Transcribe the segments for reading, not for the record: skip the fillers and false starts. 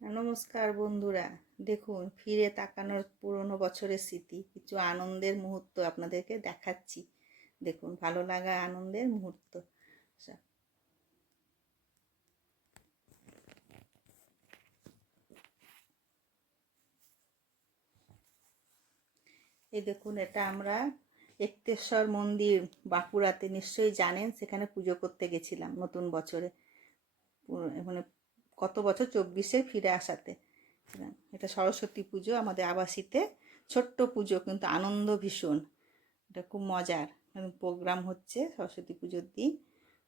নমস্কার বন্ধুরা, দেখুন ফিরে তাকানোর পুরনো বছরের স্মৃতি, কিছু আনন্দের মুহূর্ত আপনাদেরকে দেখাচ্ছি। দেখুন, ভালো লাগা আনন্দের মুহূর্ত। এই দেখুন, এটা আমরা একতেশ্বর মন্দির বাঁকুড়াতে, নিশ্চয়ই জানেন, সেখানে পুজো করতে গেছিলাম নতুন বছরে, মানে কত বছর 24-এ ফিরে আসাতে। এটা সরস্বতী পুজো আমাদের আবাসিতে, ছোট্ট পুজো কিন্তু আনন্দ ভীষণ। এটা খুব মজার প্রোগ্রাম হচ্ছে সরস্বতী পুজোর দিন,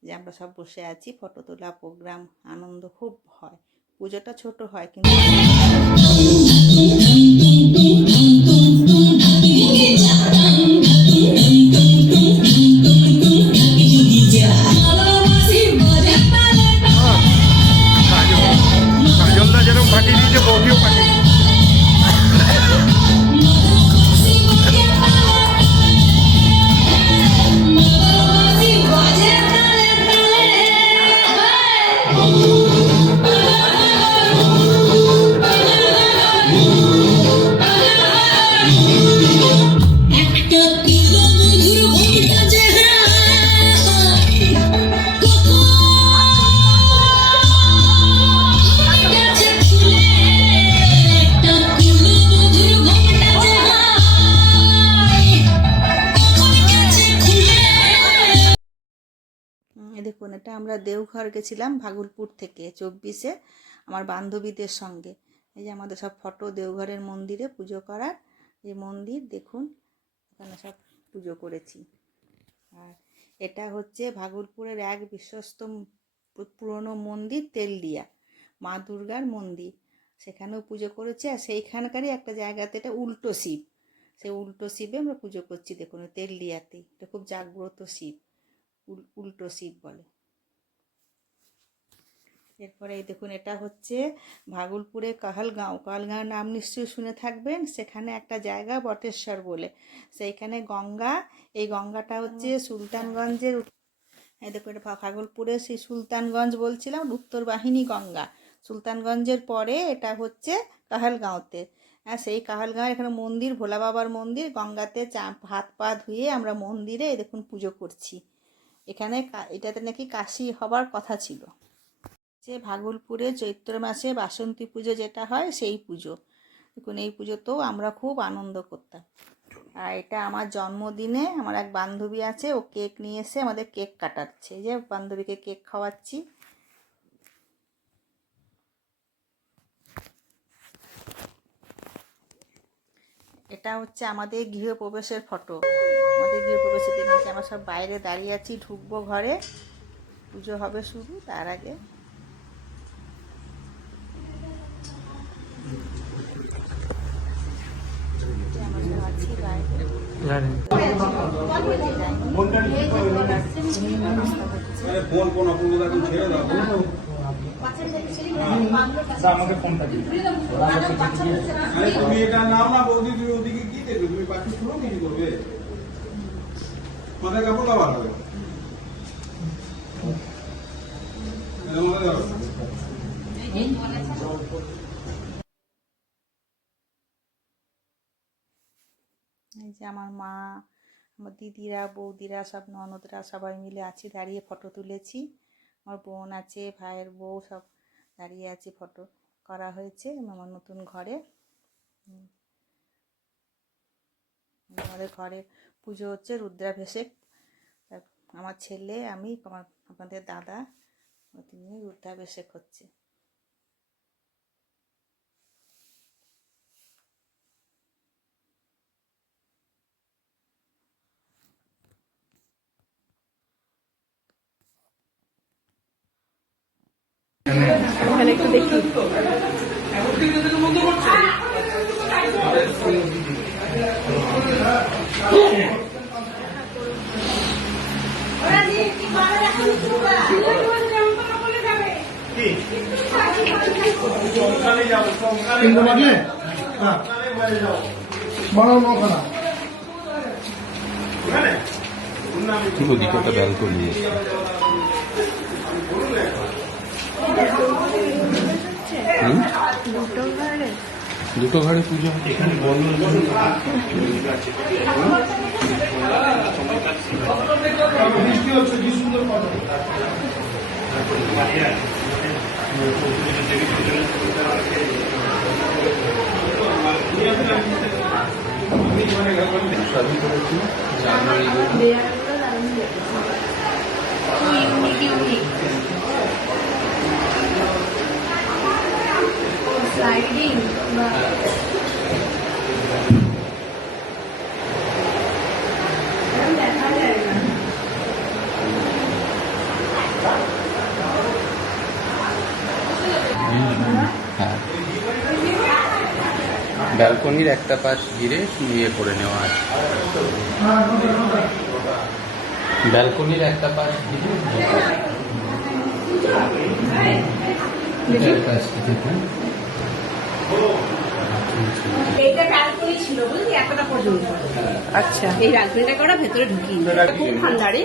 যে আমরা সব বসে আছি, ফটো তোলা প্রোগ্রাম, আনন্দ খুব হয়। পুজোটা ছোট হয় কিন্তু দেখুন, এটা আমরা দেওঘর গেছিলাম ভাগলপুর থেকে 24-এ আমার বান্ধবীদের সঙ্গে। এই যে আমাদের সব ফটো, দেওঘরের মন্দিরে পুজো করার যে মন্দির, দেখুন এখানে সব পুজো করেছি। আর এটা হচ্ছে ভাগলপুরের এক বিশ্বস্ত পুরনো মন্দির, তেলদিয়া মা দুর্গার মন্দির, সেখানেও পুজো করেছি। আর সেইখানকারই একটা জায়গাতে এটা উল্টো শিব, সেই উল্টো শিবে আমরা পুজো করছি। দেখুন, তেলদিয়াতেই, এটা খুব জাগ্রত শিব, উল্টো শিব বলে। এরপরে এই দেখুন, এটা হচ্ছে ভাগলপুরে কাহালগাঁও নাম নিশ্চয়ই শুনে থাকবেন। সেখানে একটা জায়গা বটেশ্বর বলে, সেইখানে গঙ্গা, এই গঙ্গাটা হচ্ছে সুলতানগঞ্জের। এই দেখুন, এটা ভাগলপুরে সেই সুলতানগঞ্জ বলছিলাম, উত্তর বাহিনী গঙ্গা, সুলতানগঞ্জের পরে এটা হচ্ছে কাহালগাঁওতে। হ্যাঁ, সেই কাহালগাঁও এখানে মন্দির, ভোলা বাবার মন্দির, গঙ্গাতে হাত পা ধুয়ে আমরা মন্দিরে এই দেখুন পুজো করছি। এখানে এটাতে নাকি কাশি হবার কথা ছিল। যে ভাগলপুরে চৈত্র মাসে বাসন্তী পুজো যেটা হয়, সেই পুজো। দেখুন, এই পুজোতেও আমরা খুব আনন্দ করতাম। আর এটা আমার জন্মদিনে আমার এক বান্ধবী আছে, ও কেক নিয়ে এসে আমাদের কেক কাটাচ্ছে। এই যে বান্ধবীকে কেক খাওয়াচ্ছি। এটা হচ্ছে আমাদের গৃহপ্রবেশের ফটো। আমাদের গৃহপ্রবেশের দিনে আমরা সব বাইরে দাঁড়িয়ে আছি, ঢুকবো ঘরে, পুজো হবে শুরু, তার আগে। আমাকে ফোনটা তুমি এটা নাও না বৌদি, তুমি ওদিকে কি দেখবে? তুমি পাখি শুনো কিছু করবে, মাথায় কাপড় কাবার হবে। এই যে আমার মা, আমার দিদিরা, বৌদিরা, সব ননদরা সবাই মিলে আছি দাঁড়িয়ে, ফটো তুলেছি। আমার বোন আছে, ভাইয়ের বউ, সব দাঁড়িয়ে আছে, ফটো করা হয়েছে আমার নতুন ঘরে। আমাদের ঘরে পুজো হচ্ছে, রুদ্রাভিষেক। আমার ছেলে, আমি, আপনাদের দাদা, তিনি রুদ্রাভিষেক হচ্ছে। একটু দেখি। কিন্তু বাজলে হ্যাঁ বড় ওখানা ঠিক ওদিকে একটা ব্যালকনি দুটো ঘরে পুজো হচ্ছে এখানে বন্ধ বৃষ্টি হচ্ছে কি সুন্দর কথা সবই করেছি জানুয়ারি স্লাইডিং বা দেখা যায় না। হ্যাঁ ব্যালকনির একটা পাশ ঘিরে ইয়ে করে নেওয়া আছে ব্যালকনির একটা পাশ ঘিরে এইটা ব্যালকনি ছিল বুঝলি এতটা পর্যন্ত। আচ্ছা এই ব্যালকনিটাকে ওরা ভেতরে ঢুকিয়ে খুব ঠান্ডা রে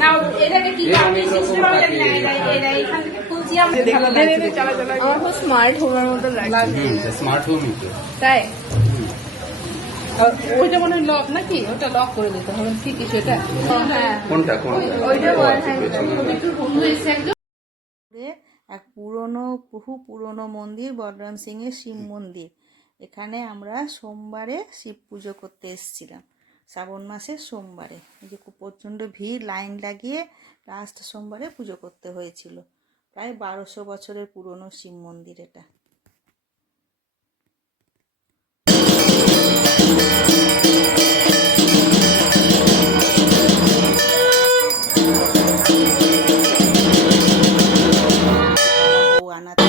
না এটাকে কি আমি সিস্টেম আমি জানি না এরা এখান থেকে খুলছি আমি আমার খুব স্মার্ট হোমের মতো লাগছে। স্মার্ট হোম তাই ওইটা মনে হয় লক নাকি? ওটা লক করে দিতে হবে কি কিছু এটা? হ্যাঁ কোনটা কোনটা ওইটা ও আচ্ছা, পেছনে। একটু বন্ধু এসে একদম এক বহু পুরনো মন্দির বলরাম সিংয়ের শিব মন্দির। এখানে আমরা সোমবারে শিব পুজো করতে এসেছিলাম, শ্রাবণ মাসের সোমবারে। এই যে খুব প্রচণ্ড ভিড়, লাইন লাগিয়ে লাস্ট সোমবারে পুজো করতে হয়েছিল। প্রায় 1200 বছরের পুরনো শিব মন্দির এটা। ও আনাতে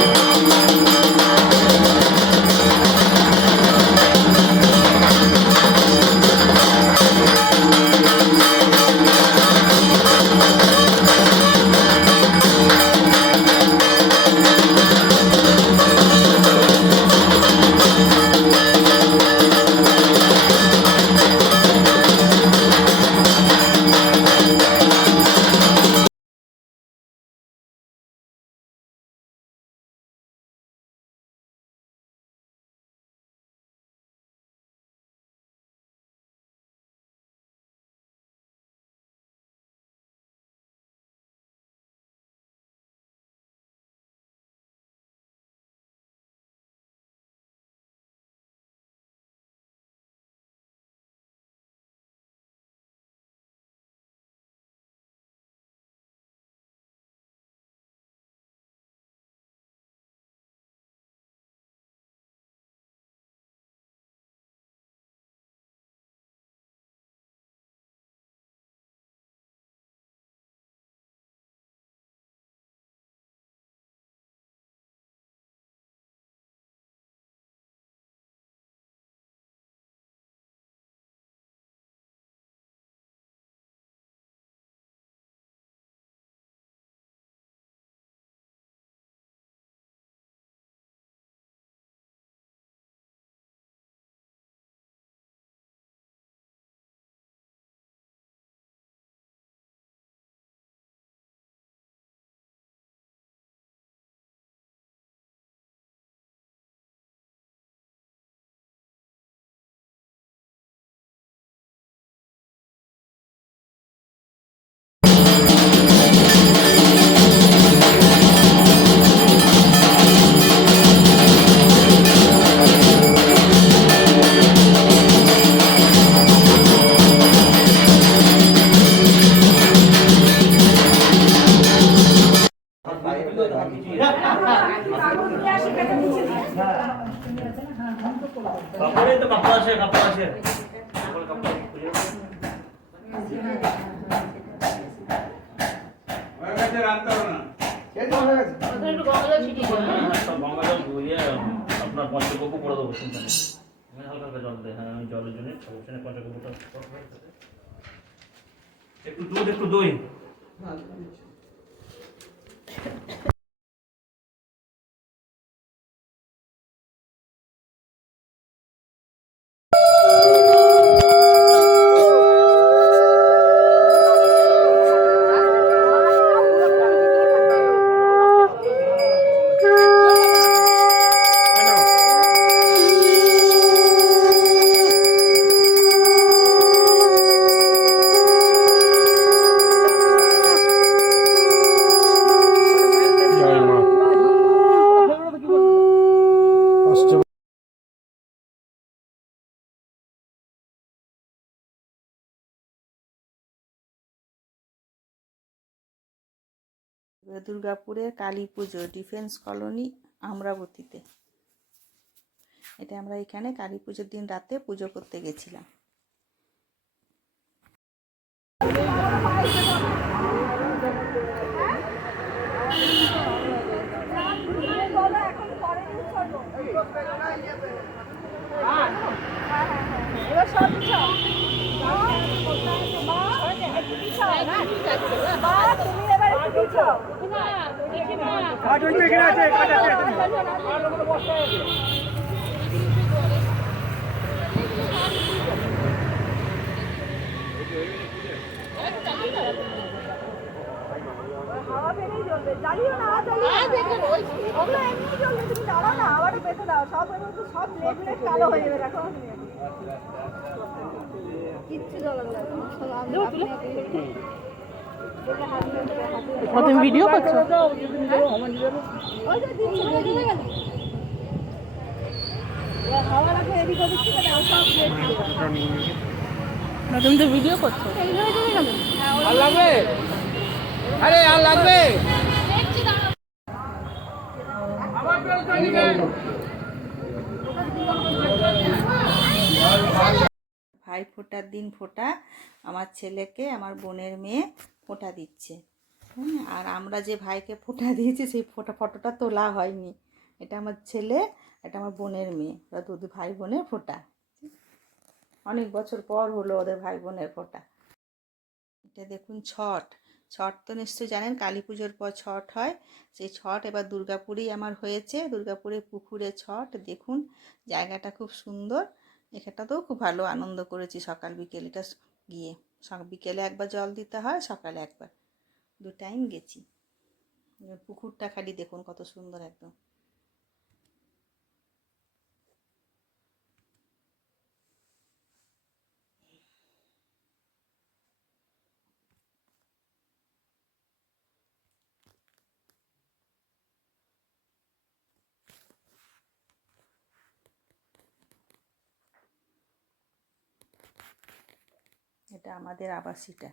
কাপড়ে তো কাপড় আছে কাপড় আছে আমার কাছে রাখতে হবে না সব গঙ্গা জল ধুয়ে আপনার পঞ্চকব্য করে দেবো চিন্তা নেই হালকা হালকা জল দেয়। হ্যাঁ আমি জলের জন্য পঞ্চকব্যটা একটু দুধ একটু দই দুর্গাপুরের কালী পুজো, ডিফেন্স কলোনি, আমরাবতীতে। এটা আমরা এখানে কালী পুজোর দিন রাতে পুজো করতে গেছিলাম। তুমি ভিডিও করছো? তুমি তো ভিডিও করছো। আর লাগবে? আরে আর লাগবে? ভাই ফোঁটার দিন ফোঁটা, আমার ছেলেকে আমার বোনের মেয়ে ফোঁটা দিচ্ছে। আর আমরা যে ভাইকে ফোঁটা দিয়েছি সেই ফটোটা তোলা হয়নি। এটা আমার ছেলে, এটা আমার বোনের মেয়ে, ওরা দুই ভাই বোনের ফোঁটা। অনেক বছর পর হলো ওদের ভাই বোনের ফোঁটা। এটা দেখুন ছট। ছট তো নিশ্চয়ই জানেন, কালী পুজোর পর ছট হয়। সেই ছট এবার দুর্গাপুরেই আমার হয়েছে, দুর্গাপুরে পুকুরে ছট। দেখুন জায়গাটা খুব সুন্দর। এখানটাতেও খুব ভালো আনন্দ করেছি সকাল বিকেল। এটা গিয়ে বিকেলে একবার জল দিতে হয়, সকালে একবার, 2 টাইম গেছি। পুকুরটা খালি দেখুন কত সুন্দর একদম। এটা আমাদের আবাসিটা।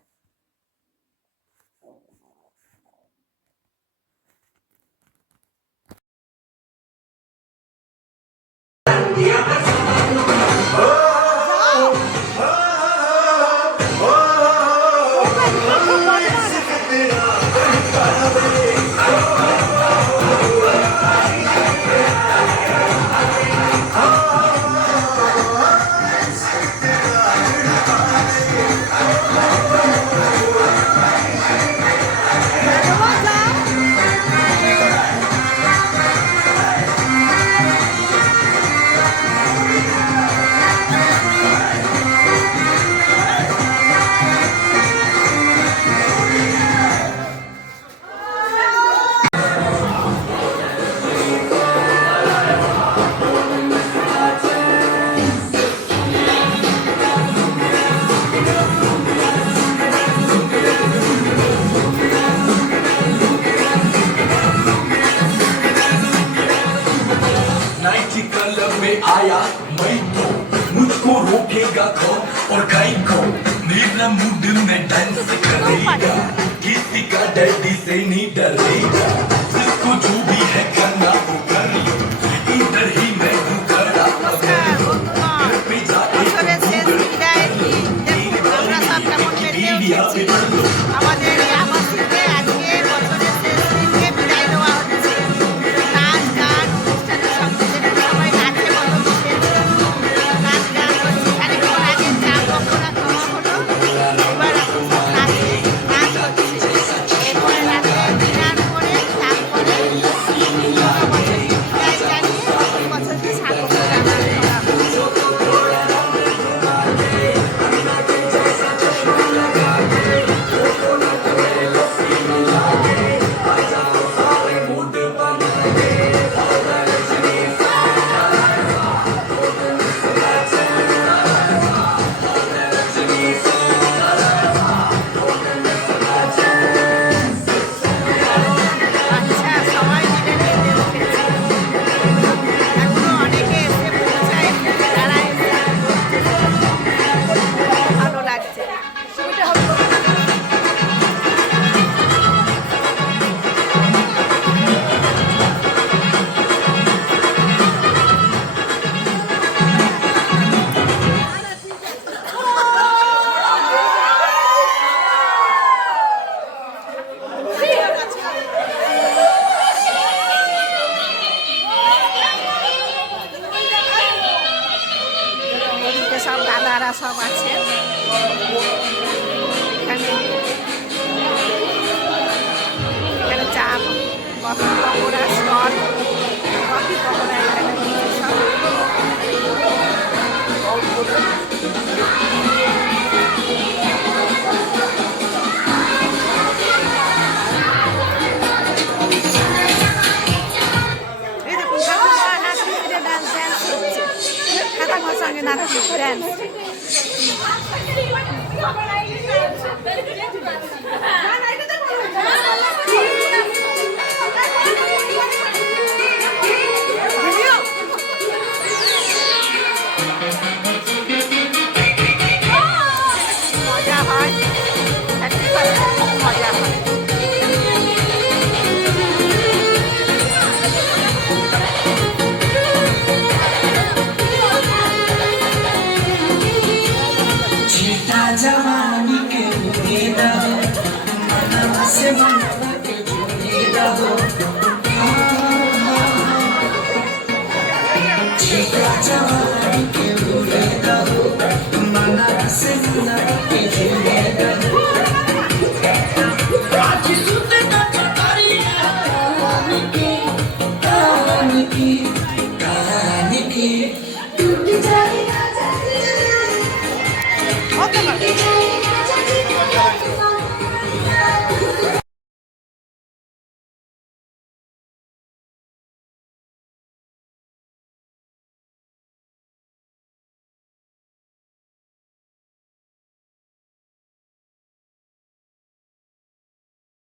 आया मैं तो मुझको रोकेगा कौन और कहीं को मेरा मूड में डांस करेगा किसी का डैडी से नहीं डरेगा जिसको जो भी है करना वो कर लो इधर ही मैं हूँ खड़ा घर पे जाके इंडिया पे पढ़ लो আমাদের আবাসিতে আজকে বছরের শেষ দিনকে বিদায় দেওয়া হচ্ছে। নাচ গান অনুষ্ঠানের সঙ্গে সবাই নাচে বন্ধ করছে, নাচ গান করছে। খানিকক্ষণ আগে চা পকোড়া খাওয়া হলো, এবার এখন সব নাচ হচ্ছে। এরপরে রাতে ডিনার করে চা ড্যান্স। মজা হয়, মজা হয়। जीता जवानी के लिए रहो, मनवा से मनवा के जुड़े रहो। जीता जवानी के लिए रहो, मनवा से मनवा के